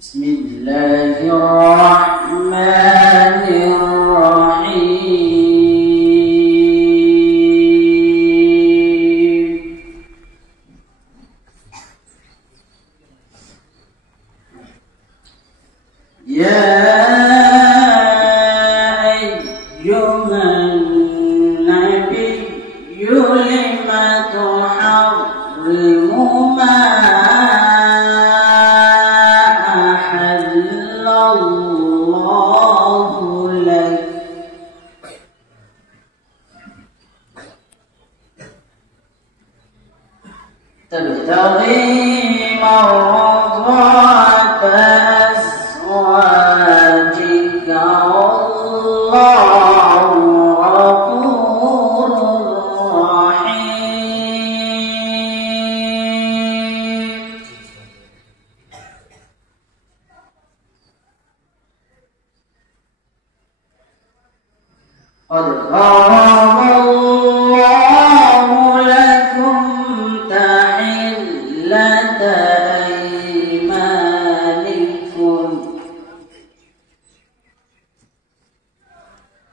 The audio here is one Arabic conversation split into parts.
بسم الله الرحمن الرحيم. يا أيها النبي لم تحرم ما أحل الله لك تبتغي مرضات أزواجك والله غفور رحيم. قد فرض الله لكم تحلة أيمانكم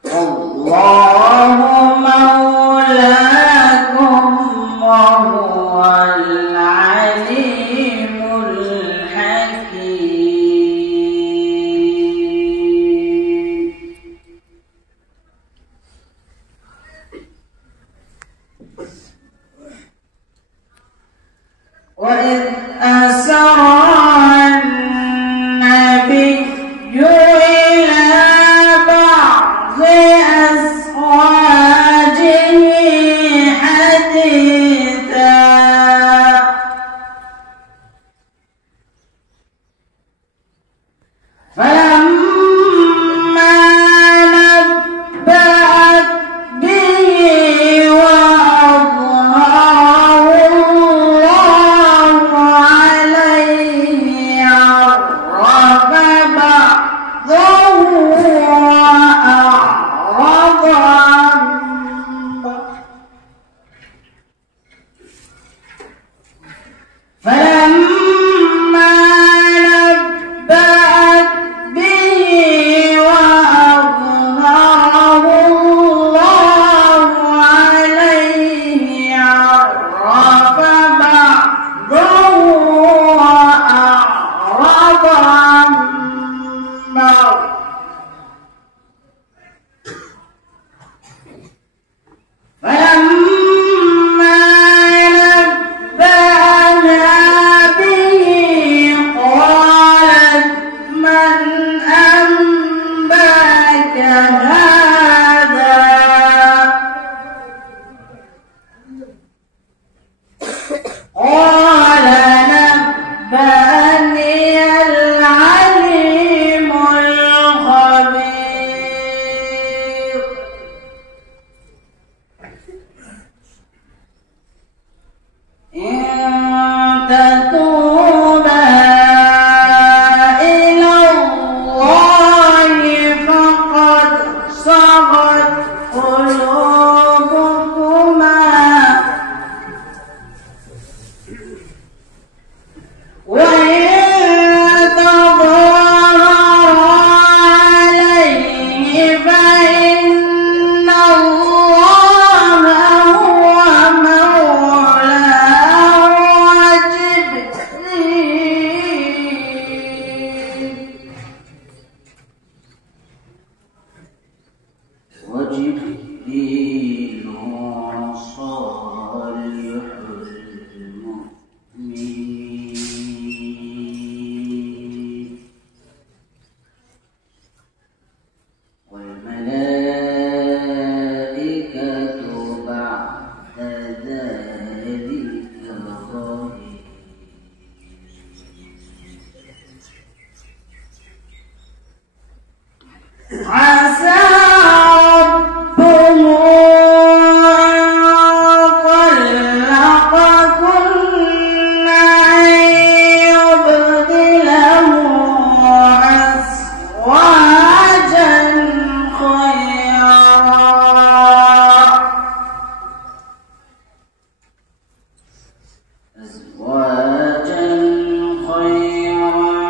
والله مولاكم وهو العليم الحكيم. وإذ أسر النبي إلى بعض أزواجه حديثا فلما نبأت به وأظهره الله عليه عرف بعضه وأعرض عن بعض فلما نبأت به وأظهره الله عليه عرف بعضه وأعرض عن بعض فلما نبأها به قالت من أنبأك هذا قال نبأني العليم الخبير. إن تتوبا إلى الله فقد صغت قلوبكما وإن تظاهرا عليه فإن الله هو مولاه وجبريل وصالح المؤمنين والملائكة بعد ذلك ظهير. عسى ربه أن طلقكن أن يبدله أزواجا خيرا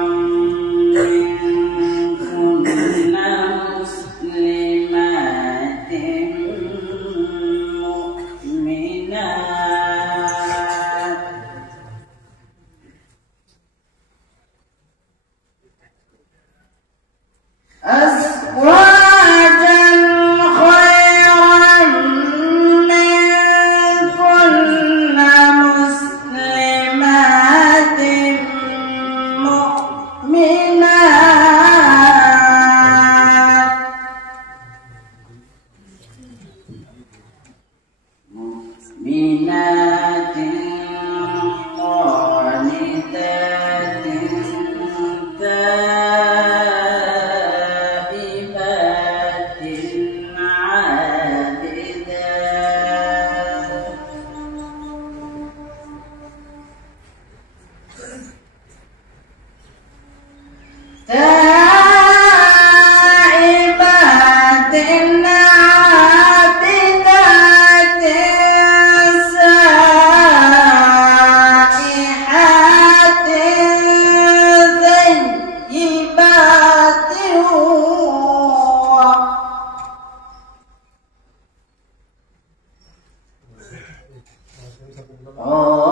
عاجل